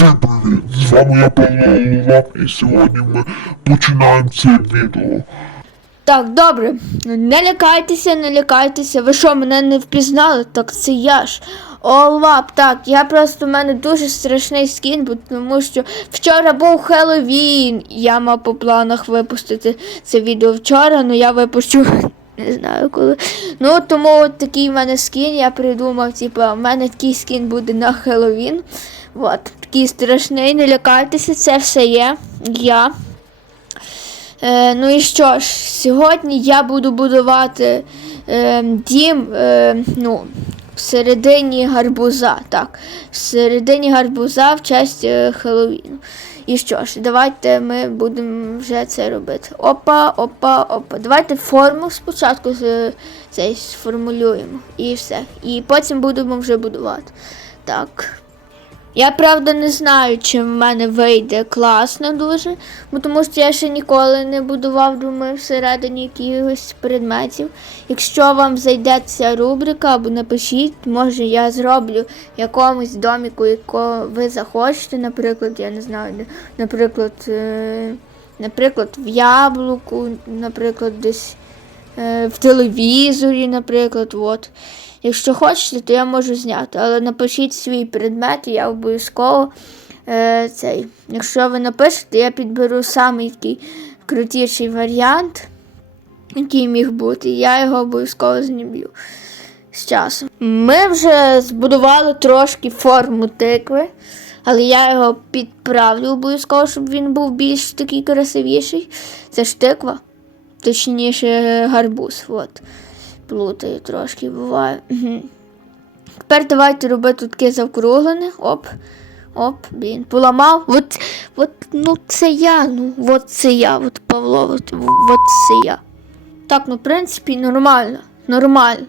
Всім привіт! З вами я Павло Голова, і сьогодні ми починаємо це відео. Так, добре. Не лякайтеся, не лякайтеся. Ви що, мене не впізнали? Так це я ж. Олвап, так, я просто в мене дуже страшний скін, бо тому що вчора був Хеллоуін. Я мав по планах випустити це відео вчора, але я випущу. Не знаю коли. Ну, тому такий в мене скін, я придумав, типу, в мене такий скін буде на Хеллоуін. От, такий страшний, не лякайтеся, це все є. Я. Е, ну і що ж, сьогодні я буду будувати е, дім е, ну, в середині гарбуза. Так, в середині гарбуза в честь е, Хеллоуіну. І що ж, давайте ми будемо вже це робити. Опа, опа, опа. Давайте форму спочатку цей сформулюємо. І все. І потім будемо вже будувати. Так. Я правда не знаю, чи в мене вийде класно дуже, бо тому що я ще ніколи не будував, думаю, всередині якихось предметів. Якщо вам зайде ця рубрика, або напишіть, може я зроблю якомусь доміку, якого ви захочете, наприклад, я не знаю, наприклад, е, наприклад, в яблуку, наприклад, десь в телевізорі, наприклад, от. Якщо хочете, то я можу зняти, але напишіть свій предмет, і я обов'язково е, цей. Якщо ви напишете, я підберу самий такий крутіший варіант, який міг бути, я його обов'язково знімлю з часом. Ми вже збудували трошки форму тикви, але я його підправлю обов'язково, щоб він був більш такий красивіший. Це ж тиква, точніше гарбуз. От. Плутаю трошки буває. Мгм. Тепер давайте робити таке завкруглене. Оп. Оп, блін, поламав. От, от, ну це я, ну, от це я, от Павло, от, от це я. Так, ну, в принципі, нормально. Нормально.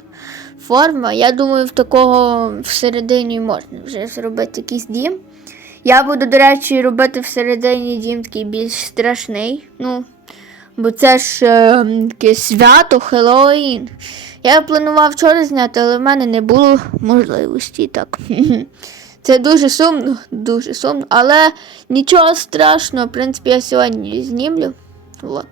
Форма. Я думаю, в такого всередині можна вже зробити якийсь дім. Я буду, до речі, робити всередині дім такий більш страшний. Ну, бо це ж е, свято Хеллоуін. Я планував вчора зняти, але в мене не було можливості так. Це дуже сумно, дуже сумно, але нічого страшного, в принципі, я сьогодні знімлю. От.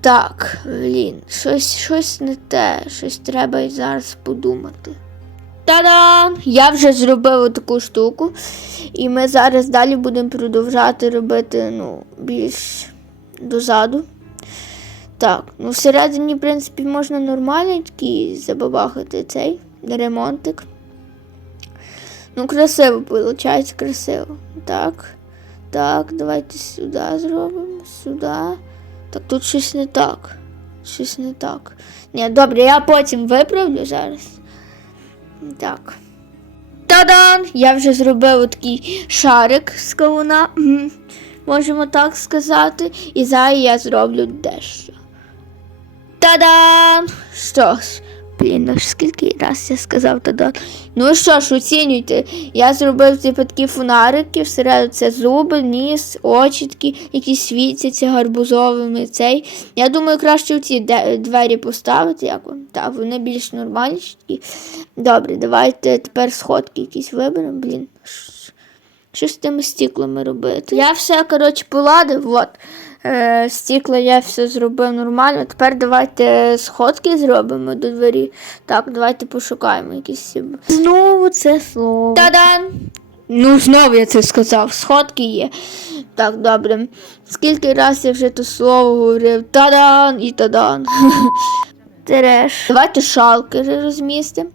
Так, блін, щось, щось не те, щось треба і зараз подумати. Та-дам! Я вже зробив таку штуку, і ми зараз далі будемо продовжати робити ну, більш дозаду. Так, ну всередині, в принципі, можна нормальний такий забабахати цей ремонтик. Ну, красиво виходить, красиво. Так. Так, давайте сюди зробимо. Сюди. Так, тут щось не так. Щось не так. Ні, добре, я потім виправлю зараз. Так. Та-дан! Я вже зробив такий шарик з кавуна. Можемо так сказати. І зараз я зроблю дещо. Та-дам! Що ж, блін, ну скільки раз я сказав та-дам. Ну що ж, оцінюйте. Я зробив типу такі фонарики, всередині це зуби, ніс, очі такі, які світяться гарбузовими. Цей. Я думаю, краще ці двері поставити. Як вам? Так, вони більш нормальні. Добре, давайте тепер сходки якісь виберемо. Блін. Що з тими стіклами робити? Я все, коротше, поладив. От. Е, стікла я все зробив нормально. Тепер давайте сходки зробимо до двері. Так, давайте пошукаємо якісь. Знову це слово. Та-дан! Ну, знову я це сказав. Сходки є. Так, добре. Скільки раз я вже то слово говорив? Та-дан і та-дан. Тереш. Давайте шалки розмістимо.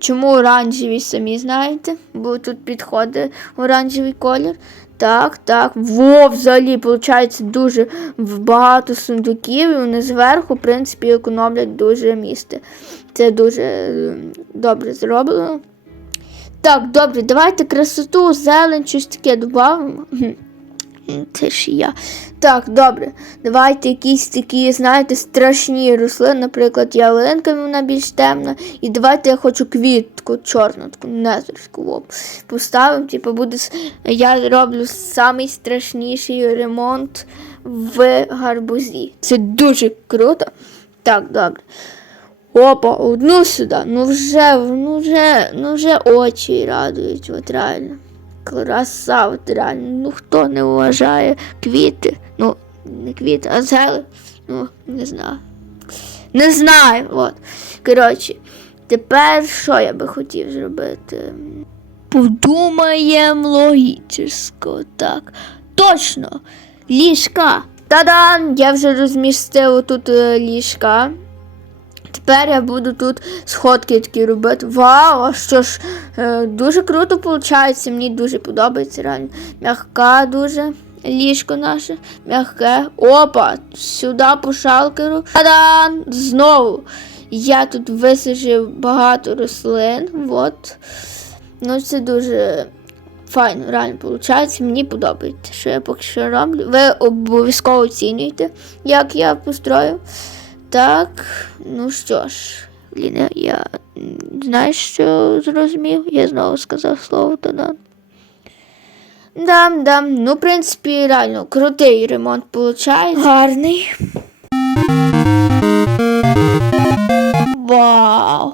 Чому оранжеві, самі знаєте, бо тут підходить оранжевий колір. Так, так. Во, взагалі, виходить, дуже багато сундуків, і вони зверху, в принципі, економлять дуже місце. Це дуже е, добре зроблено. Так, добре, давайте красоту, зелень, щось таке додамо. Це ж я. Так, добре. Давайте якісь такі, знаєте, страшні рослини, наприклад, ялинка вона більш темна. І давайте я хочу квітку чорну, таку незерську оп. Поставимо, типу, буде. Я роблю самий страшніший ремонт в гарбузі. Це дуже круто. Так, добре. Опа, одну сюди. Ну вже, ну вже, ну вже очі радують, от реально. Краса, реально. Ну хто не вважає квіти? Ну, не квіти, а зели. Ну, не знаю. Не знаю. От. Коротше, тепер що я би хотів зробити? Подумаємо логічно. Так. Точно. Ліжка. Та-дан! Я вже розмістив тут е, ліжка. Тепер я буду тут сходки такі робити. Вау, а що ж, е, дуже круто виходить, мені дуже подобається реально. Мягка дуже. Ліжко наше, мягке. Опа, сюди по шалкеру. Та-дан! Знову. Я тут висаджив багато рослин. От. Ну, це дуже файно, реально виходить. Мені подобається, що я поки що роблю. Ви обов'язково оцінюєте, як я построю. Так, ну що ж, Ліна, я м, знаєш, що зрозумів? Я знову сказав слово Тадан. Дам, дам. Ну, в принципі, реально, крутий ремонт виходить. Гарний. Вау.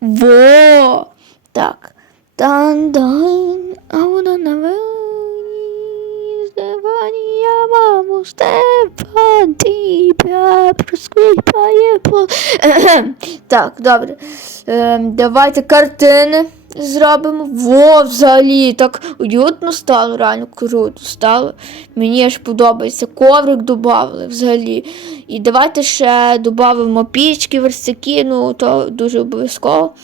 Во! Так. Дан-дан, а воно на вені, Стефані, я маму, Стефан, тебе проскрипає по... Так, добре. Ем, давайте картини зробимо. Во, взагалі, так уютно стало, реально круто стало. Мені аж подобається. Коврик додали взагалі. І давайте ще додамо пічки, верстаки, ну то дуже обов'язково.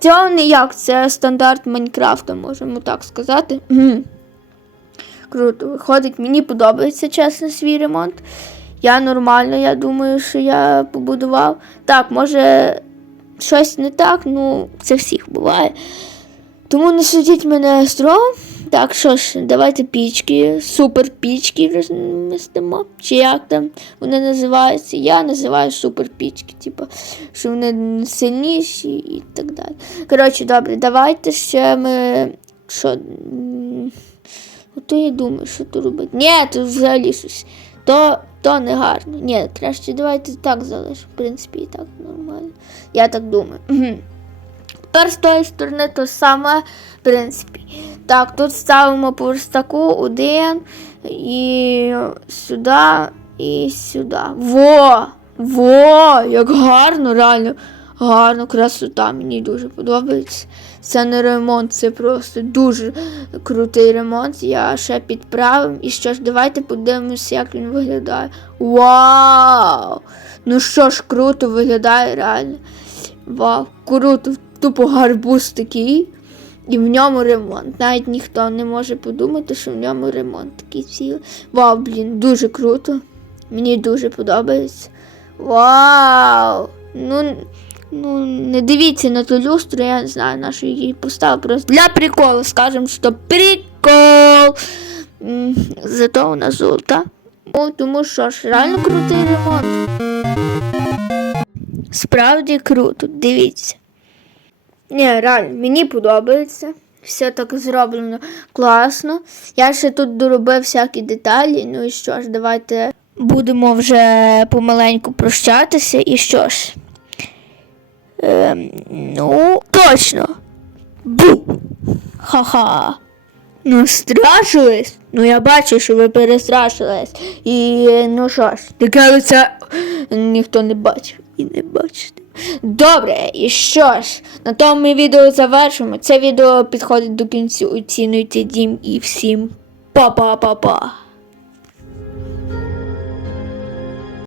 Цього ніяк, це стандарт Майнкрафта, можемо так сказати. Круто виходить, мені подобається чесно свій ремонт. Я нормально, я думаю, що я побудував. Так, може щось не так, ну це всіх буває. Тому не судіть мене строго. Так, що ж, давайте пічки, супер пічки розмістимо. Чи як там вони називаються? Я називаю супер пічки, типу, що вони сильніші і так далі. Коротше, добре, давайте ще ми. Що? Ото я думаю, що тут робити. Ні, тут взагалі щось. То, то не гарно. Ні, краще давайте так залишимо. В принципі, і так нормально. Я так думаю. Мгм. Тепер з тої сторони то саме, в принципі. Так, тут ставимо по верстаку один і сюди, і сюди. Во! Во! Як гарно, реально. Гарно, красота, мені дуже подобається. Це не ремонт, це просто дуже крутий ремонт. Я ще підправив. І що ж, давайте подивимося, як він виглядає. Вау! Ну що ж, круто виглядає реально. Вау, круто, тупо гарбуз такий. І в ньому ремонт. Навіть ніхто не може подумати, що в ньому ремонт такий цілий. Вау, блін, дуже круто. Мені дуже подобається. Вау! Ну, ну не дивіться на ту люстру, я не знаю, на що її поставив. Просто для приколу, скажемо, що прикол. Зато вона золота. О, тому що ж, реально крутий ремонт. Справді круто, дивіться. Ні, реально, мені подобається. Все так зроблено класно. Я ще тут доробив всякі деталі. Ну і що ж, давайте будемо вже помаленьку прощатися. І що ж? Ем, ну, точно. Бу! Ха-ха. Ну, страшились? Ну, я бачу, що ви перестрашились. І ну що ж, таке лице ніхто не бачив і не бачите. Добре, і що ж, на тому ми відео завершимо. Це відео підходить до кінцю. Оцінуйте дім і всім па-па-па-па.